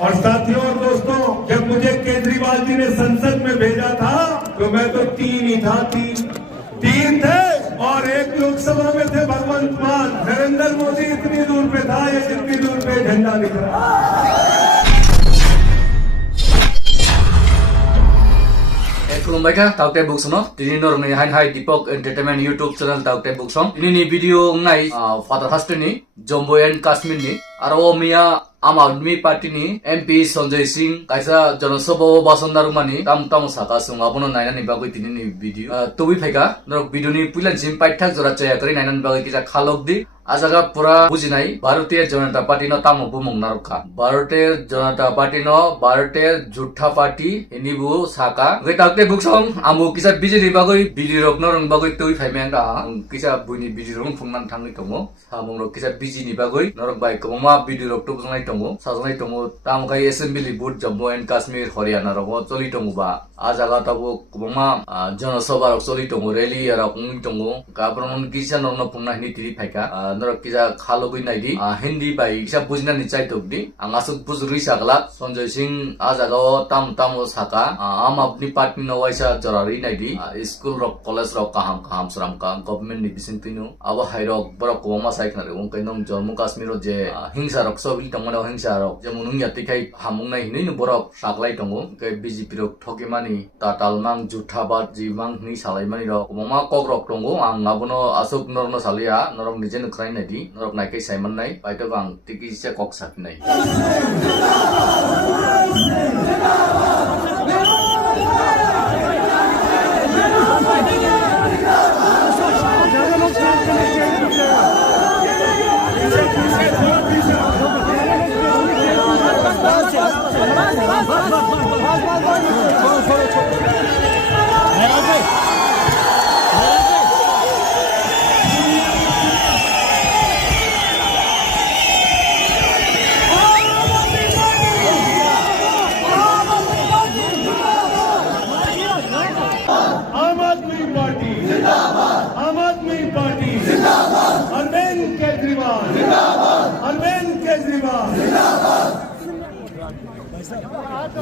और साथियों और दोस्तों, जब मुझे केजरीवाल जी ने संसद में भेजा था तो मैं तो तीन ही था, तीन थे और एक लोकसभा में थे भगवंत मान। नरेंद्र मोदी इतनी दूर पे था, ये जितनी दूर पे झंडा दिख रहा। खुलुमबाय का ताउटे बुक्सनो दिनै नरमनि हाय दीपक एंटरटेनमेंट यूट्यूब चैनल ताउटे बुक्सम दिनैनि भिडियो नाय फादर हास्टेनि जम्मू एंड काश्मीरनि आरो मिया आम आदमी पार्टीनि एमपी संजय सिंह कायसा जनसभा भाषण दारुमानि ताम साका सुंग आबोनो नायनानि बागै दिनैनि भिडियो तुबि फायका नरक भिडियोनि पुइलानसिम पाइथाक जरा चयाकरि नायनानि बागै किजा खालक दि आजागा पुरा बुजिनाय भारतीय जनता पार्टी न तामो बुमंग नारखा भारतीय जनता पार्टी न भारतीय जुट्ठा पार्टी एनिबु साका गै ताकते बुकसम आमु किसा बिजेनि बागै भिडियो रक नरंग बागै तुइ फायमेंगा किसा बुइनि भिडियो रक फुंनान थांनि दङ सामंग रक किसा बिजिनि बागै नरक बाय कमा भिडियो रक तो बुंनाय दङ साजनाय दङ ताम गाय assembly booth Jammu and Kashmir Haryana रक चलि दङबा आजागा ताबो कमा जनसभा रक चलि दङ रैली रक दङ गाब्रन किसा नरन फुंना हिनि तिरि फायका नरक किजा खालगै नायदि हिंदी बाय किसा बुजिनानि चाइतोकदि आं आसुक बुजुरि सागला संजय सिंह आजागाव ताम साका आम आदमी पार्टी न वाइसा जरारि नायदि स्कूल रक कॉलेज रक काहाम सराम का गवर्नमेंट नि बिसिंतिनु अब हाइरक बरक कोमा साइखनारे उनकै नं जम्मू काश्मीर जे हिंसा रक सबि तंगनो हिंसा रक जे मुनुं यातिखाय हामुं नाय हिनै बरक सागलाय दङ कै बीजेपी रक ठकिमानि तातालमां जुठाबाद जिमां नि सालायमानि रक ममा कक रक दङ आं आबोनो आसुक नरन सालिया नरक निजे नख्राय नायदि नरक नायकै साइमन नाय बायतो आं तिकिसे कक साखिनाय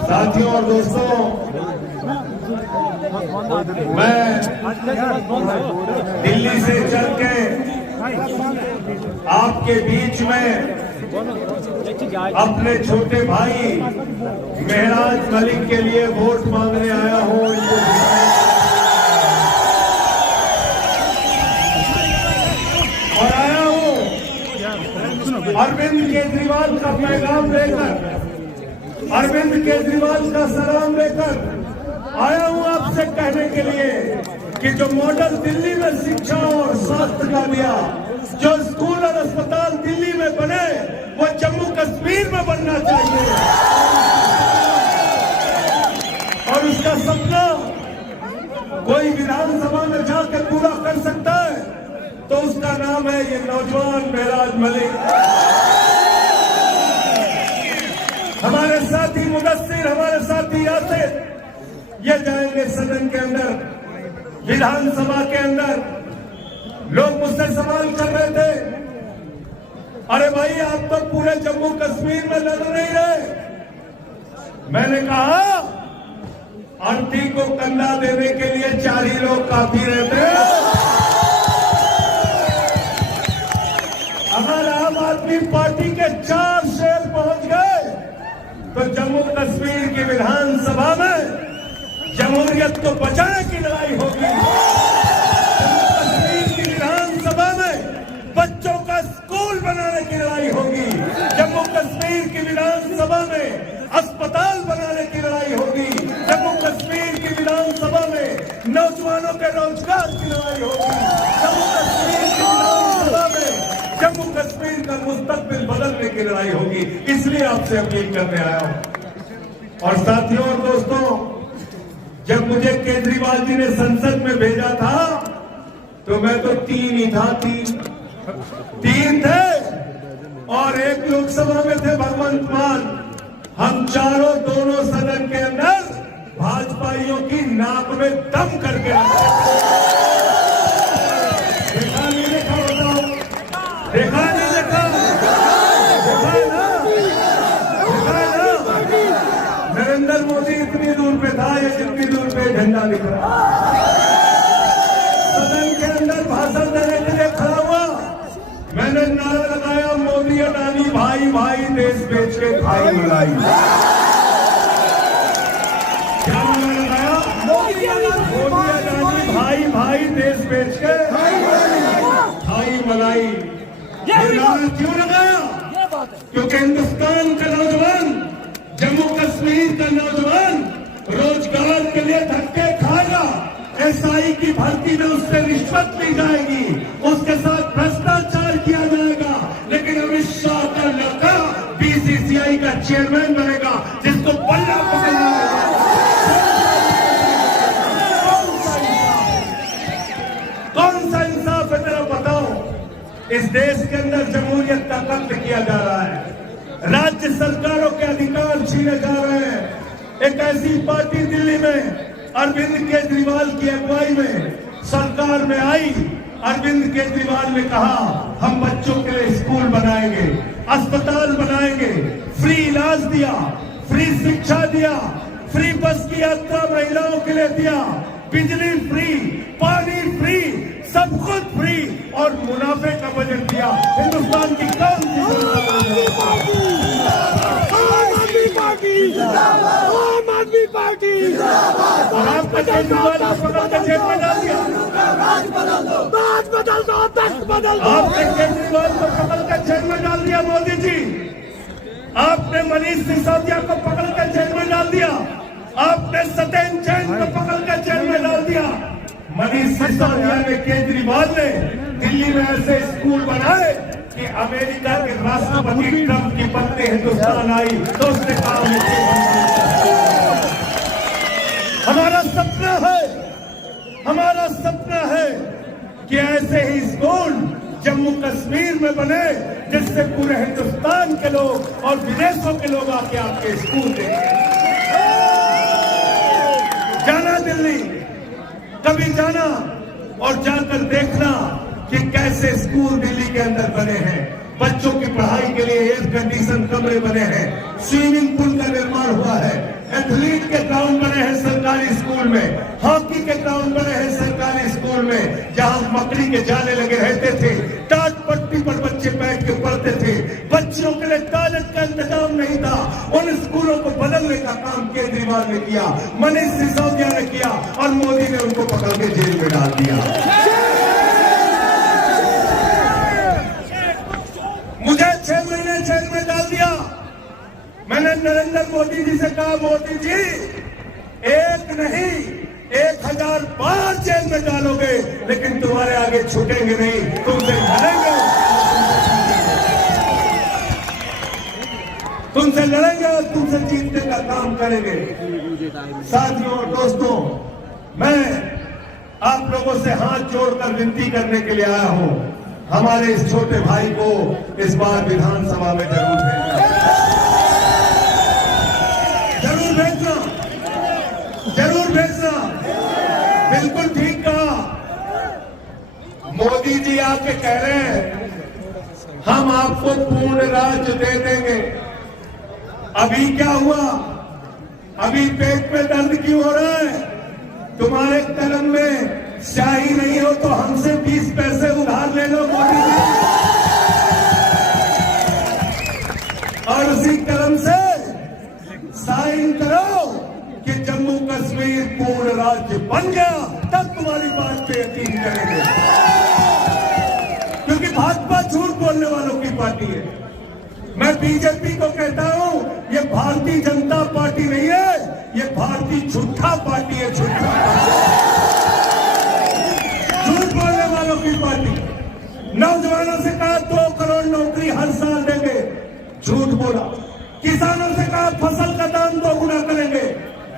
साथियों और दोस्तों, मैं दिल्ली से चल के आपके बीच में अपने छोटे भाई मेहराज मलिक के लिए वोट मांगने आया हूं। और आया हूं अरविंद केजरीवाल का पैगाम लेकर, अरविंद केजरीवाल का सलाम लेकर आया हूं आपसे कहने के लिए कि जो मॉडल दिल्ली में शिक्षा और स्वास्थ्य का दिया, जो स्कूल और अस्पताल दिल्ली में बने, वो जम्मू कश्मीर में बनना चाहिए। और उसका सपना कोई विधानसभा में जाकर पूरा कर सकता है तो उसका नाम है ये नौजवान मेहराज मलिक। हमारे साथी मुदस्सिर, हमारे साथी यासिर, ये जाएंगे सदन के अंदर, विधानसभा के अंदर। लोग मुझसे सवाल कर रहे थे, अरे भाई आप तो पूरे जम्मू कश्मीर में लड़ नहीं रहे। मैंने कहा आंटी को कंधा देने के लिए 4 ही लोग काफी रहते हैं। अगर आम आदमी पार्टी के 4 शेर पहुंच गए तो जम्मू कश्मीर की विधानसभा में जमहूरियत को बचाने की लड़ाई होगी। जम्मू कश्मीर की विधानसभा में बच्चों का स्कूल बनाने की लड़ाई होगी। जम्मू कश्मीर की विधानसभा में अस्पताल बनाने की लड़ाई होगी। जम्मू कश्मीर की विधानसभा में नौजवानों के रोजगार की लड़ाई होगी। जम्मू कश्मीर की विधानसभा में जम्मू कश्मीर का मुस्तकबिल बदलने की लड़ाई होगी। इसलिए आपसे अपील करने आया हूं। और साथियों और दोस्तों, जब मुझे केजरीवाल जी ने संसद में भेजा था तो मैं तो तीन ही था, तीन थे और एक लोकसभा में थे भगवंत मान। हम चारों दोनों सदन के अंदर भाजपाइयों की नाक में दम करके देखा नहीं देखा बताओ, देखा नहीं देखा, देखा ना, देखा ना। नरेंद्र मोदी इतनी दूर पे था, ये जितनी दूर पे झंडा दिख रहा। सदन के अंदर भाषण देने के लिए खड़ा हुआ, मैंने नारा लगाया, मोदी अडानी भाई भाई देश बेच के खाई मलाई। क्या नारा लगाया? मोदी अडानी भाई भाई देश बेच के खाई मलाई। ये नारा क्यों लगाया? क्योंकि हिंदुस्तान का नौजवान, जम्मू कश्मीर का नौजवान रोजगार के लिए धक्के खाएगा। एसआई की भर्ती में उससे रिश्वत ली जाएगी, उसके साथ भ्रष्टाचार किया जाएगा, लेकिन अमित शाह का लड़का बीसीसीआई का चेयरमैन बनेगा, जिसको पल्ला पकड़ना है। कौन सा इंसाफ है तेरा बताओ? इस देश के अंदर जमहूरियत का कत्ल किया जा रहा है, राज्य सरकारों के अधिकार छीने जा रहे हैं। एक ऐसी पार्टी दिल्ली में अरविंद केजरीवाल की अगुवाई में सरकार में आई। अरविंद केजरीवाल ने कहा, हम बच्चों के लिए स्कूल बनाएंगे, अस्पताल बनाएंगे, फ्री इलाज दिया, फ्री शिक्षा दिया, फ्री बस की यात्रा महिलाओं के लिए दिया, बिजली फ्री, पानी फ्री, सब कुछ फ्री, और मुनाफे का बजट दिया। हिंदुस्तान की कौन सी आम आदमी पार्टी और आपका केजरीवाल को पकड़ कर जेल में डाल दिया। बात बदल दो, दस्त बदल दो। आपने केजरीवाल को पकड़ कर जेल में डाल दिया मोदी जी। आपने मनीष सिसोदिया को पकड़ कर जेल में डाल दिया। आपने सत्येंद्र जैन को पकड़ कर जेल में डाल दिया। मनीष सिसोदिया ने, केजरीवाल ने दिल्ली में ऐसे स्कूल बनाए कि अमेरिका के राष्ट्रपति ट्रंप की पत्नी हिंदुस्तान आई तो उसने कहा हमारा सपना है, हमारा सपना है कि ऐसे ही स्कूल जम्मू कश्मीर में बने, जिससे पूरे हिंदुस्तान के लोग और विदेशों के लोग आके आपके स्कूल देखें। जाना दिल्ली, कभी जाना और जाकर देखना कि कैसे स्कूल दिल्ली के अंदर बने हैं। बच्चों की पढ़ाई के लिए एयर कंडीशन कमरे बने हैं, स्विमिंग पूल का निर्माण हुआ है, एथलीट के ग्राउंड बने हैं सरकारी स्कूल में, हॉकी के ग्राउंड बने हैं सरकारी स्कूल में, जहां मकड़ी के जाले लगे रहते थे, टाट पट्टी पर बच्चे बैठ के पढ़ते थे, बच्चों के लिए टॉयलेट का इंतजाम नहीं था। उन स्कूलों को बदलने का काम केजरीवाल ने किया, मनीष सिसोदिया ने किया, और मोदी ने उनको पकड़ के जेल में डाल दिया। मुझे 6 महीने जेल में डाल दिया। मैंने नरेंद्र मोदी जी से कहा, मोदी जी एक नहीं 1000 बार जेल में डालोगे, लेकिन तुम्हारे आगे छूटेंगे नहीं, तुमसे लड़ेंगे, तुमसे लड़ेंगे और तुमसे जीतने का काम करेंगे। साथियों और दोस्तों, मैं आप लोगों से हाथ जोड़कर विनती करने के लिए आया हूं, हमारे इस छोटे भाई को इस बार विधानसभा में जरूर भेजना, जरूर भेजना, जरूर भेजना। बिल्कुल ठीक कहा मोदी जी, आके कह रहे हैं हम आपको पूर्ण राज्य दे देंगे। अभी क्या हुआ? अभी पेट में दर्द क्यों हो रहा है? तुम्हारे कलम में स्याही नहीं हो तो हमसे 20 पैसे उधार ले लो मोदी जी, और उसी कलम से साइन करो कि जम्मू कश्मीर पूर्ण राज्य बन गया, तब तुम्हारी बात पे यकीन करेंगे। क्योंकि भाजपा झूठ बोलने वालों की पार्टी है। मैं बीजेपी को कहता हूं, ये भारतीय जनता पार्टी नहीं है, ये भारतीय झूठा पार्टी है, झूठा झूठ बोलने वालों की पार्टी। नौजवानों से कहा 2 करोड़ नौकरी हर साल देंगे, झूठ बोला। किसानों से कहा फसल का दाम 2 गुना करेंगे,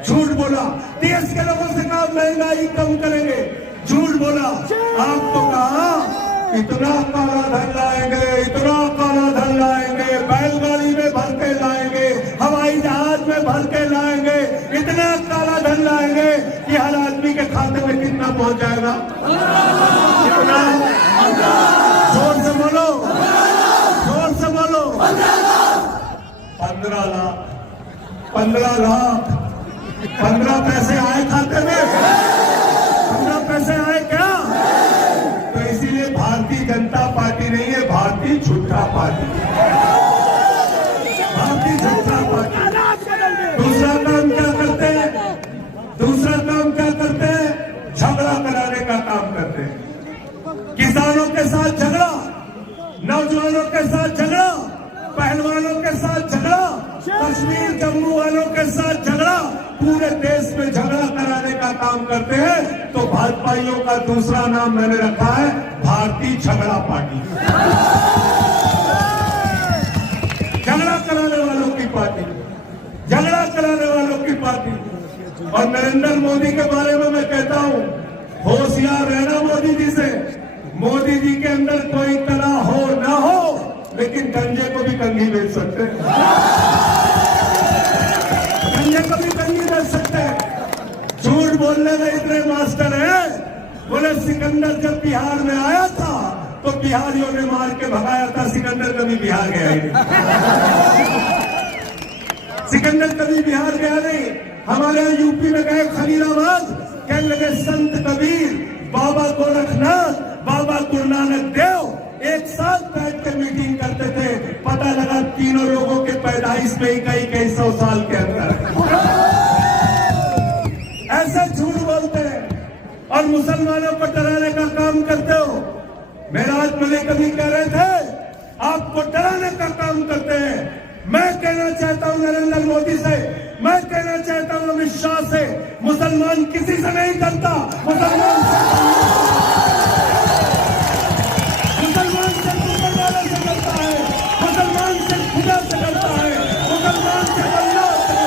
झूठ बोला। देश के लोगों से कहा महंगाई कम करेंगे, झूठ बोला। आपको कहा इतना काला धन लाएंगे, इतना काला धन लाएंगे, बैलगाड़ी में भर के लाएंगे, हवाई जहाज में भर के लाएंगे, इतना काला धन लाएंगे कि हर आदमी के खाते में कितना पहुंच जाएगा? कितना? जोर से बोलो, जोर से बोलो। 15 लाख, 15 लाख, 15 पैसे आए खाते में? 15 पैसे आए क्या? तो इसीलिए भारतीय जनता पार्टी नहीं है, भारतीय झूठा पार्टी, भारतीय झूठा पार्टी। दूसरा काम क्या करते हैं? दूसरा काम क्या करते हैं? झगड़ा कराने का काम करते हैं। किसानों के साथ झगड़ा, नौजवानों के साथ झगड़ा, पहलवानों के साथ झगड़ा, कश्मीर जम्मू वालों के साथ झगड़ा, पूरे देश में झगड़ा कराने का काम करते हैं। तो भाजपाइयों का दूसरा नाम मैंने रखा है भारतीय झगड़ा पार्टी, झगड़ा कराने वालों की पार्टी, झगड़ा कराने वालों की पार्टी। और नरेंद्र मोदी के बारे में मैं कहता हूं, होशियार रहना मोदी जी से। मोदी जी के अंदर कोई कला हो ना हो, लेकिन गंजे को भी कंघी बेच सकते हैं, गंजे को भी कंघी बेच सकते हैं। झूठ बोलने में इतने मास्टर हैं। बोले सिकंदर जब बिहार में आया था तो बिहारियों ने मार के भगाया था, सिकंदर कभी बिहार गया ही नहीं। सिकंदर कभी बिहार गया नहीं। हमारे यूपी में गए खलीलाबाद, कहने लगे संत कबीर, बाबा गोरखनाथ, बाबा गुरु नानक देव एक साथ बैठ के मीटिंग करते थे। पता लगा तीनों लोगों के पैदाइश में ही कई 100 साल के अंदर। ऐसे झूठ बोलते हैं और मुसलमानों को डराने का काम करते हो। मेराज मलिक कभी कह रहे थे आपको डराने का काम करते हैं। मैं कहना चाहता हूं नरेंद्र मोदी से, मैं कहना चाहता हूं अमित शाह से, मुसलमान किसी से नहीं डरता। मुसलमान से ऊपर वाले से डरता है, मुसलमान से खुदा से डरता है, मुसलमान से अल्लाह से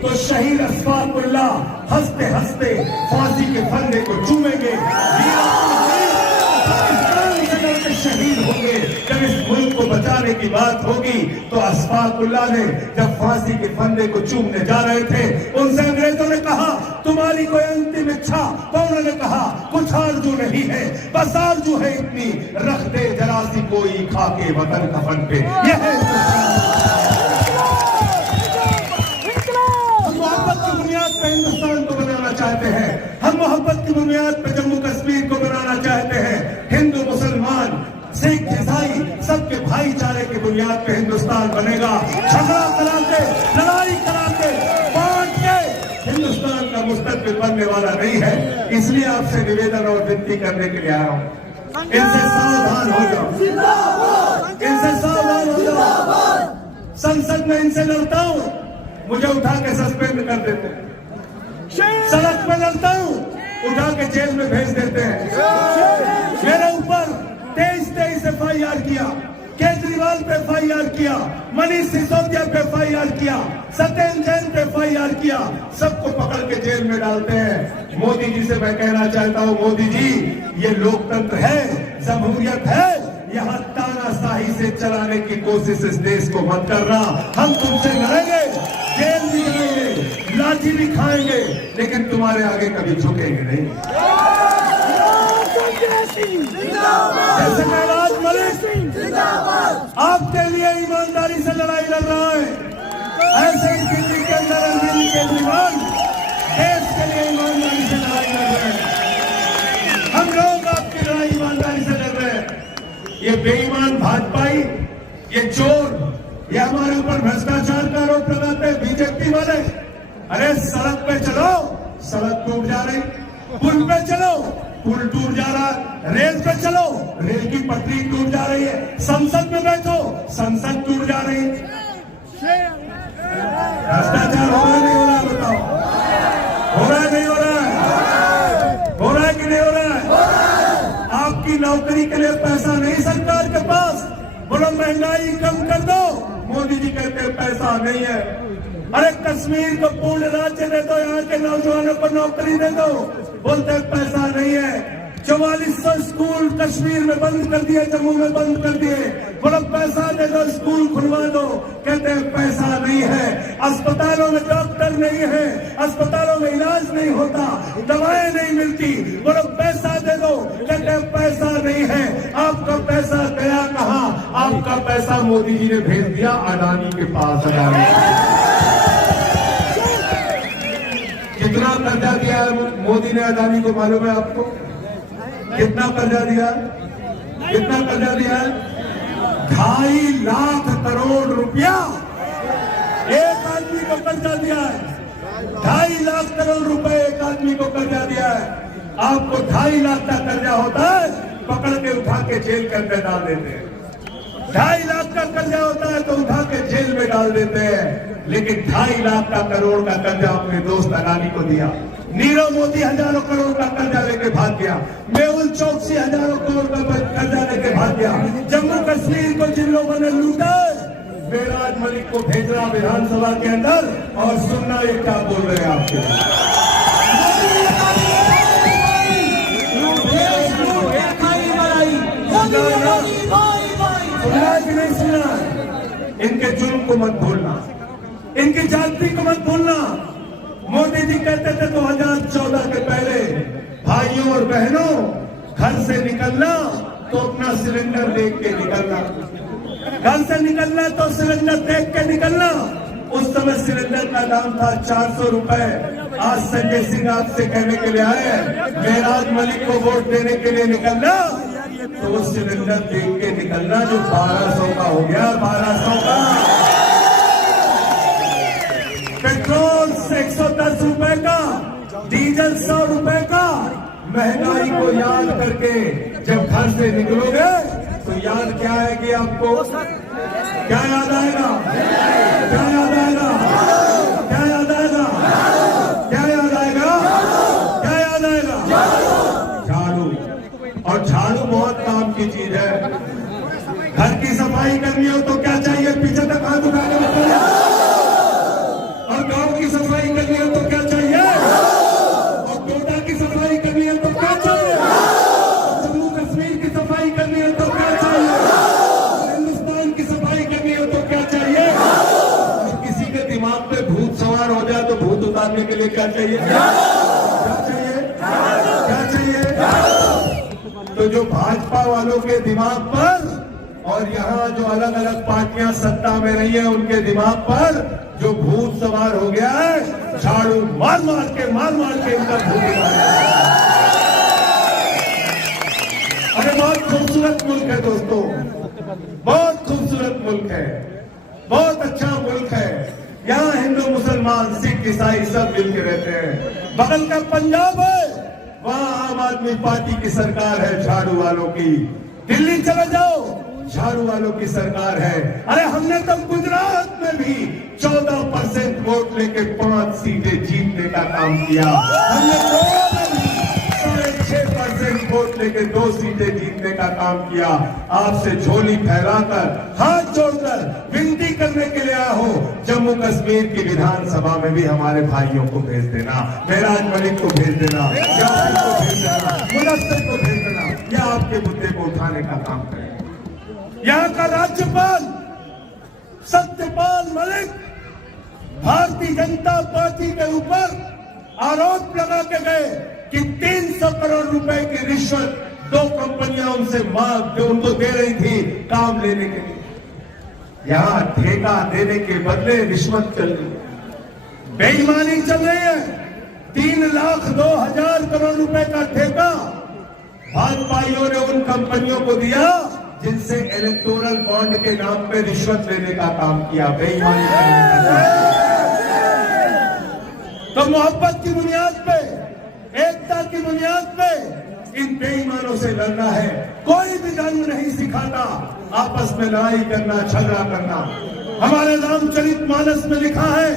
तो शहीद अशफाकुल्लाह हंसते हंसते फांसी के फंदे को चूमेंगे, पाकिस्तान से लड़के शहीद होंगे। जब इस मुल्क को बचाने की बात होगी तो अशफाकुल्लाह ने जब फांसी के फंदे को चूमने जा रहे थे, उनसे अंग्रेजों ने कहा तुम्हारी कोई अंतिम इच्छा? तो उन्होंने कहा कुछ आरजू नहीं है, बस आरजू है इतनी, रख दे जरा सी कोई खाके वतन कफन पे। यह है हिंदुस्तान को बनाना चाहते हैं, हम मोहब्बत की बुनियाद पर जम्मू कश्मीर को बनाना चाहते हैं। हिंदू मुसलमान सिख ईसाई सबके भाईचारे की बुनियाद पे हिंदुस्तान बनेगा। झगड़ा कराते, लड़ाई कराते, बांट के हिंदुस्तान का मुस्तकबिल बनने वाला नहीं है। इसलिए आपसे निवेदन और विनती करने के लिए आया हूं, इनसे सावधान हो जाओ, इनसे सावधान हो जाओ। संसद में इनसे लड़ता हूं, मुझे उठा के सस्पेंड कर देते हैं। सड़क पर लड़ता हूं, उठा के जेल में भेज देते हैं। मेरे ऊपर 23 FIR किया, केजरीवाल पे FIR किया, मनीष सिसोदिया पे FIR किया, सत्येंद्र जैन पे FIR किया, सबको पकड़ के जेल में डालते हैं। मोदी जी से मैं कहना चाहता हूं, मोदी जी ये लोकतंत्र है, जमहूरियत है, यहाँ तानाशाही से चलाने की कोशिश इस देश को मत करना। हम तुमसे लड़ेंगे, जेल भी जाएंगे, लाठी भी खाएंगे, लेकिन तुम्हारे आगे कभी झुकेंगे नहीं। जैसे मेराज मलिक आपके लिए ईमानदारी से लड़ाई लड़ रहा है, ऐसे ही दिल्ली के अंदर अरविंद केजरीवाल देश के लिए ईमानदारी से लड़ाई लड़ रहे हैं। हम लोग आपकी लड़ाई ईमानदारी से लड़ रहे हैं। ये बेईमान भाजपाई, ये चोर, ये हमारे ऊपर भ्रष्टाचार का आरोप लगाते हैं बीजेपी वाले। अरे सड़क पे चलो, सड़क टूट जा रही, पुल पे चलो, पुल टूट जा रहा, रेल पे चलो, रेल की पटरी टूट जा रही है, संसद में बैठो, संसद टूट जा रही है। भ्रष्टाचार हो रहा नहीं हो रहा बताओ? आपकी नौकरी के लिए पैसा नहीं सरकार के पास, बोलो महंगाई कम कर दो, मोदी जी कहते हैं पैसा नहीं है। अरे कश्मीर को पूर्ण राज्य दे दो, यहाँ के नौजवानों को नौकरी दे दो, बोलते हैं पैसा नहीं है। 4400 स्कूल कश्मीर में बंद कर दिए, जम्मू में बंद कर दिए, बोलो पैसा दे दो, स्कूल खुलवा दो, कहते हैं पैसा नहीं है। अस्पतालों में डॉक्टर नहीं है, अस्पतालों में इलाज नहीं होता, दवाएं नहीं मिलती, बोलो पैसा दे दो, कहते हैं पैसा नहीं है। आपका पैसा गया कहाँ? आपका पैसा मोदी जी ने भेज दिया अडानी के पास। अडानी कितना कर्जा दिया मोदी ने अडानी को, मालूम है आपको? कितना कर्जा दिया? कितना कर्जा दिया? 2.5 लाख करोड़ रुपया एक आदमी को कर्जा दिया है। 2.5 लाख करोड़ रुपए एक आदमी को कर्जा दिया है। आपको 2.5 लाख का कर्जा होता है, पकड़ के उठा के जेल के अंदर डाल देते हैं। 2.5 लाख का कर्जा होता है तो उठा के जेल में डाल देते हैं, लेकिन 2.5 लाख का करोड़ का कर्जा अपने दोस्त अडानी को दिया। नीरव मोदी हजारों करोड़ का कर्जा लेके भाग गया, मेहुल चौकसी हजारों करोड़ का कर्जा लेके भाग गया। जम्मू कश्मीर को जिन लोगों ने लूटा, मेराज मलिक को भेजना विधानसभा के अंदर, और सुनना ये क्या बोल रहे हैं आपके। सुना कि नहीं सुना? इनके जुर्म को मत भूलना, इनकी जाति को मत भूलना। मोदी जी कहते थे 2014 के पहले, भाइयों और बहनों, घर से निकलना तो अपना सिलेंडर देख के निकलना, घर से निकलना तो सिलेंडर देख के निकलना। उस समय सिलेंडर का दाम था 400 रुपए। आज संजय सिंह आपसे कहने के लिए आए, मेराज मलिक को वोट देने के लिए निकलना तो वो सिलेंडर देख के निकलना जो 1200 का हो गया, 1200 का। पेट्रोल 110 रुपए का, डीजल 100 रुपए का। महंगाई को याद करके जब घर से निकलोगे तो याद क्या आएगी आपको? क्या याद आएगा? क्या याद आएगा? क्या याद आएगा? क्या याद आएगा? क्या याद आएगा? झाड़ू। और झाड़ू बहुत काम की चीज है। घर की सफाई करनी हो तो क्या चाहिए? पीछे तक हाथ उठा के बताइए। और गांव की सफाई करनी हो तो क्या चाहिए? और कोटा की सफाई करनी है तो क्या चाहिए? जम्मू कश्मीर की सफाई करनी है तो क्या चाहिए? हिंदुस्तान की सफाई करनी है तो क्या चाहिए? और किसी के दिमाग पे भूत सवार हो जाए तो भूत उतारने के लिए क्या चाहिए? क्या चाहिए? क्या चाहिए? तो जो भाजपा वालों के दिमाग पर और यहाँ जो अलग अलग पार्टियां सत्ता में रही है उनके दिमाग पर जो भूत सवार हो गया है, झाड़ू मार मार के इनका भूत उतारा। अरे बहुत खूबसूरत मुल्क है दोस्तों, बहुत खूबसूरत मुल्क है, बहुत अच्छा मुल्क है। यहाँ हिंदू मुसलमान सिख ईसाई सब मिलकर रहते हैं। बगल का पंजाब है, वहाँ आम आदमी पार्टी की सरकार है, झाड़ू वालों की। दिल्ली चले जाओ, झाड़ू वालों की सरकार है। अरे हमने तो गुजरात में भी 14% वोट लेके 5 सीटें जीतने का काम किया। हमने गोवा में भी 6.5% वोट लेके 2 सीटें जीतने का काम किया। आपसे झोली फैलाकर, हाथ जोड़कर विनती करने के लिए आया हो, जम्मू कश्मीर की विधानसभा में भी हमारे भाइयों को भेज देना, मेराज मलिक को भेज देना, यासिर को भेज देना, मुदस्सिर को भेज देना, या आपके मुद्दे को उठाने का काम करें। यहाँ का राज्यपाल सत्यपाल मलिक भारतीय जनता पार्टी के ऊपर आरोप लगा के गए कि 300 करोड़ रुपए की रिश्वत 2 कंपनियां उनको दे रही थी काम लेने के लिए। यहाँ ठेका देने के बदले रिश्वत चल रही, बेईमानी चल रही है। 3,02,000 करोड़ रुपए का ठेका भाजपाइयों ने उन कंपनियों को दिया जिनसे इलेक्टोरल बॉन्ड के नाम पे रिश्वत लेने का काम किया, बेईमानी करने का काम किया। तो मोहब्बत की बुनियाद पे, एकता की बुनियाद पे इन बेईमानों से लड़ना है। कोई भी जंग नहीं सिखाता आपस में लड़ाई करना, झगड़ा करना। हमारे रामचरित मानस में लिखा है,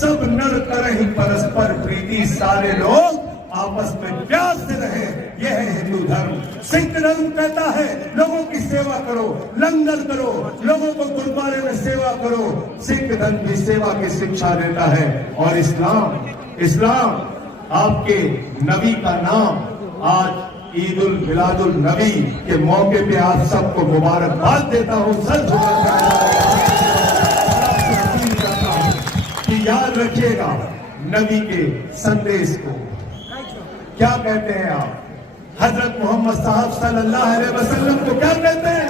सब नर करहि परस्पर प्रीति, सारे लोग आपस में प्यार से रहे। यह है हिंदू धर्म। सिख धर्म कहता है लोगों की सेवा करो, लंगर करो, लोगों को गुरुद्वारे में सेवा करो। सिख धर्म भी सेवा की शिक्षा देता है। और इस्लाम आपके नबी का नाम आज ईद उल मिलादुल नबी के मौके पे आप सबको मुबारकबाद देता हूँ। सर कि याद रखिएगा नबी के संदेश को। क्या कहते हैं आप? हजरत मोहम्मद साहब सल्लल्लाहु अलैहि वसल्लम को क्या कहते हैं?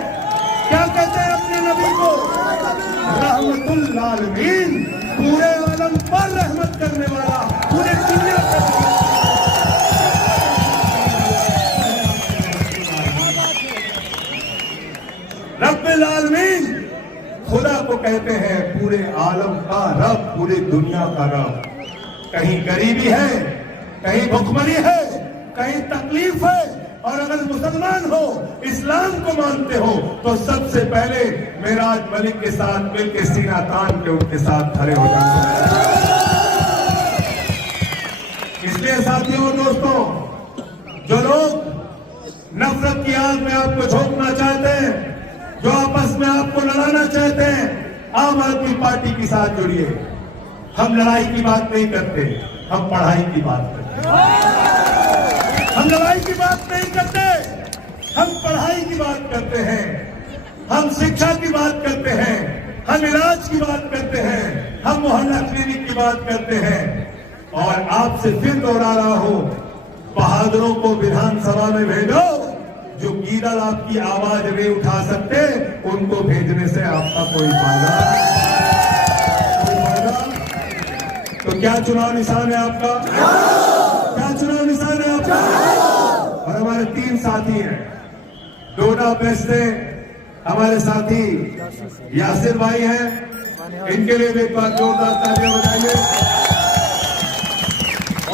क्या कहते हैं अपने नबी को? रहमतुल आलमीन, पूरे आलम पर रहमत करने वाला, पूरे दुनिया पर। रब्बुल आलमीन खुदा को कहते हैं पूरे आलम का रब, पूरी दुनिया का रब। कहीं गरीबी है, कहीं भुखमरी है, कहीं तकलीफ है, और अगर मुसलमान हो, इस्लाम को मानते हो, तो सबसे पहले मेराज मलिक के साथ मिलकर सीना तान के उनके साथ खड़े हो जाते। इसलिए साथियों और दोस्तों, जो लोग नफरत की आग में आपको झोंकना चाहते हैं, जो आपस में आपको लड़ाना चाहते हैं, आम आदमी पार्टी के साथ जुड़िए। हम लड़ाई की बात नहीं करते, हम पढ़ाई की बात करते हैं। हम लड़ाई की बात नहीं करते, हम पढ़ाई की बात करते हैं। हम शिक्षा की बात करते हैं, हम इलाज की बात करते हैं, हम मोहल्ला क्लिनिक की बात करते हैं। और आपसे फिर दोहरा रहा हूं, बहादुरों को विधानसभा में भेजो। जो गीदड़ आपकी आवाज नहीं उठा सकते, उनको भेजने से आपका कोई फायदा। तो क्या चुनाव निशान है आपका? क्या चुनाव निशान है आपका? और हमारे 3 साथी हैं, डोडा बेस्ट से हमारे साथी यासिर भाई हैं, इनके लिए भी एक बार जोरदार तालियां बजाइए।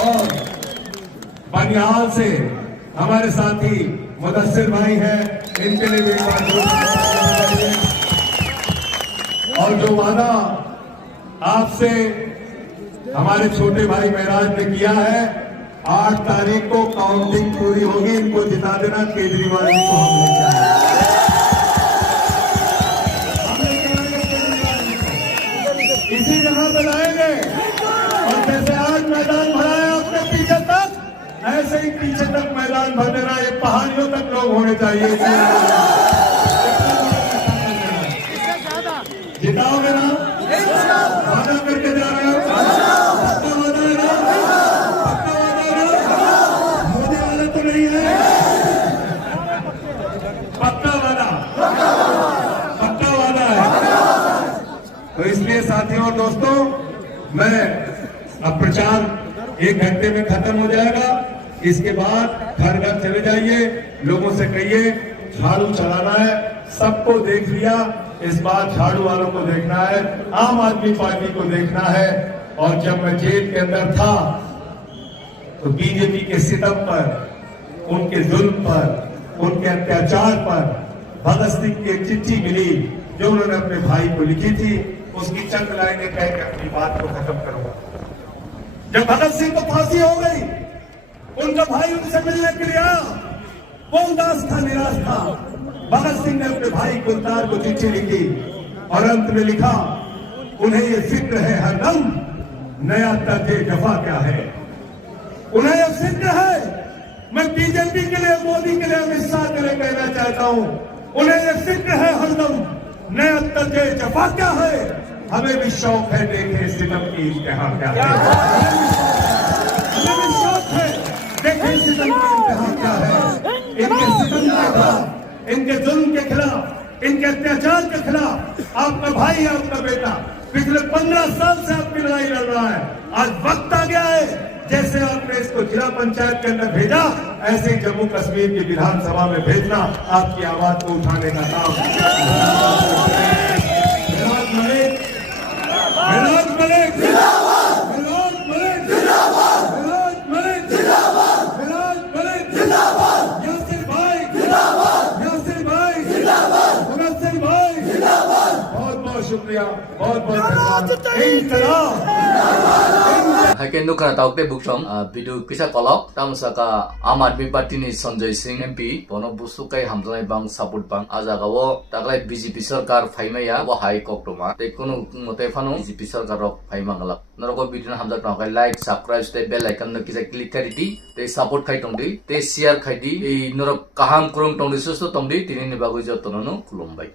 और बनिहाल से हमारे साथी मुदस्सिर भाई हैं, इनके लिए भी एक बार जोरदार तालियां बजाइए। और जो वादा आपसे हमारे छोटे भाई महराज ने किया है, 8 तारीख को काउंटिंग पूरी होगी, इनको जिता देना। केजरीवाल जी को हम लेके आएंगे, इसी जगह पे लाएंगे। और जैसे आज मैदान भरा है अपने पीछे तक, ऐसे ही पीछे तक मैदान भर देना। ये पहाड़ियों तक लोग होने चाहिए। जिताओगे ना? वादा करके जा रहे हो? पक्का वादा है ना? पक्का वादा है ना? मोदी वाला तो नहीं है? पक्का वादा, पक्का वादा है। तो इसलिए साथियों और दोस्तों, मैं अब प्रचार 1 घंटे में खत्म हो जाएगा। इसके बाद घर घर चले जाइए, लोगों से कहिए झाड़ू चलाना है। सबको देख लिया, इस बार झाड़ू वालों को देखना है, आम आदमी पार्टी को देखना है। और जब मैं जेल के अंदर था तो बीजेपी के सितम पर, उनके जुल्म पर, उनके अत्याचार पर भगत सिंह की एक चिट्ठी मिली जो उन्होंने अपने भाई को लिखी थी। उसकी चंद लाइनें कहकर अपनी बात को खत्म करूंगा। जब भगत सिंह को फांसी हो गई, उनका भाई उनसे मिलने के लिए आया, वो उदास था, निराश था। भगत सिंह ने अपने भाई गुलजार को चिट्ठी लिखी और अंत में लिखा, उन्हें ये फिक्र है हरदम, नया तर्ज जफा क्या है। उन्हें ये फिक्र है, मैं बीजेपी के लिए, मोदी के लिए, अमित शाह के लिए कहना चाहता हूं, उन्हें ये फिक्र है हरदम, नया तर्ज जफा क्या है। हमें भी शौक है देखें सितम की इंतहा क्या है। हमें भी शौक है देखें सितम की इंतहा क्या है। इनके सितम के खिलाफ, इनके जुल्म के खिलाफ, इनके अत्याचार के खिलाफ आपका भाई है, आपका बेटा पिछले 15 साल से आपकी लड़ाई लड़ रहा है। आज वक्त आ गया है, जैसे आपने इसको जिला पंचायत के अंदर भेजा, ऐसे ही जम्मू कश्मीर की विधानसभा में भेजना, आपकी आवाज को उठाने का काम। मिराज मलिक, मिराज मलिक जिंदाबाद, मिराज मलिक जिंदाबाद, मिराज मलिक जिंदाबाद, मिराज मलिक जिंदाबाद, यासिर भाई जिंदाबाद, यासिर भाई जिंदाबाद, मुदस्सिर भाई जिंदाबाद। बहुत बहुत शुक्रिया, बहुत बहुत धन्यवाद। इंकलाब। Haken nukana taukte buksong bidu kisa kolok tamsa ka Aam Aadmi Party ni Sanjay Singh MP bono busu kai hamjanai bang support bang ajaga wo taklai BJP sarkar phaimaya wo hai koktoma te kono mote phano BJP sarkar rok phaima galak noroko bidu hamjak na kai like subscribe te bell icon no kisa click kariti te support khai tongdi te share khai di ei norok kaham kurung tongdi susto tongdi tini ni bagui jotono no khulumbai।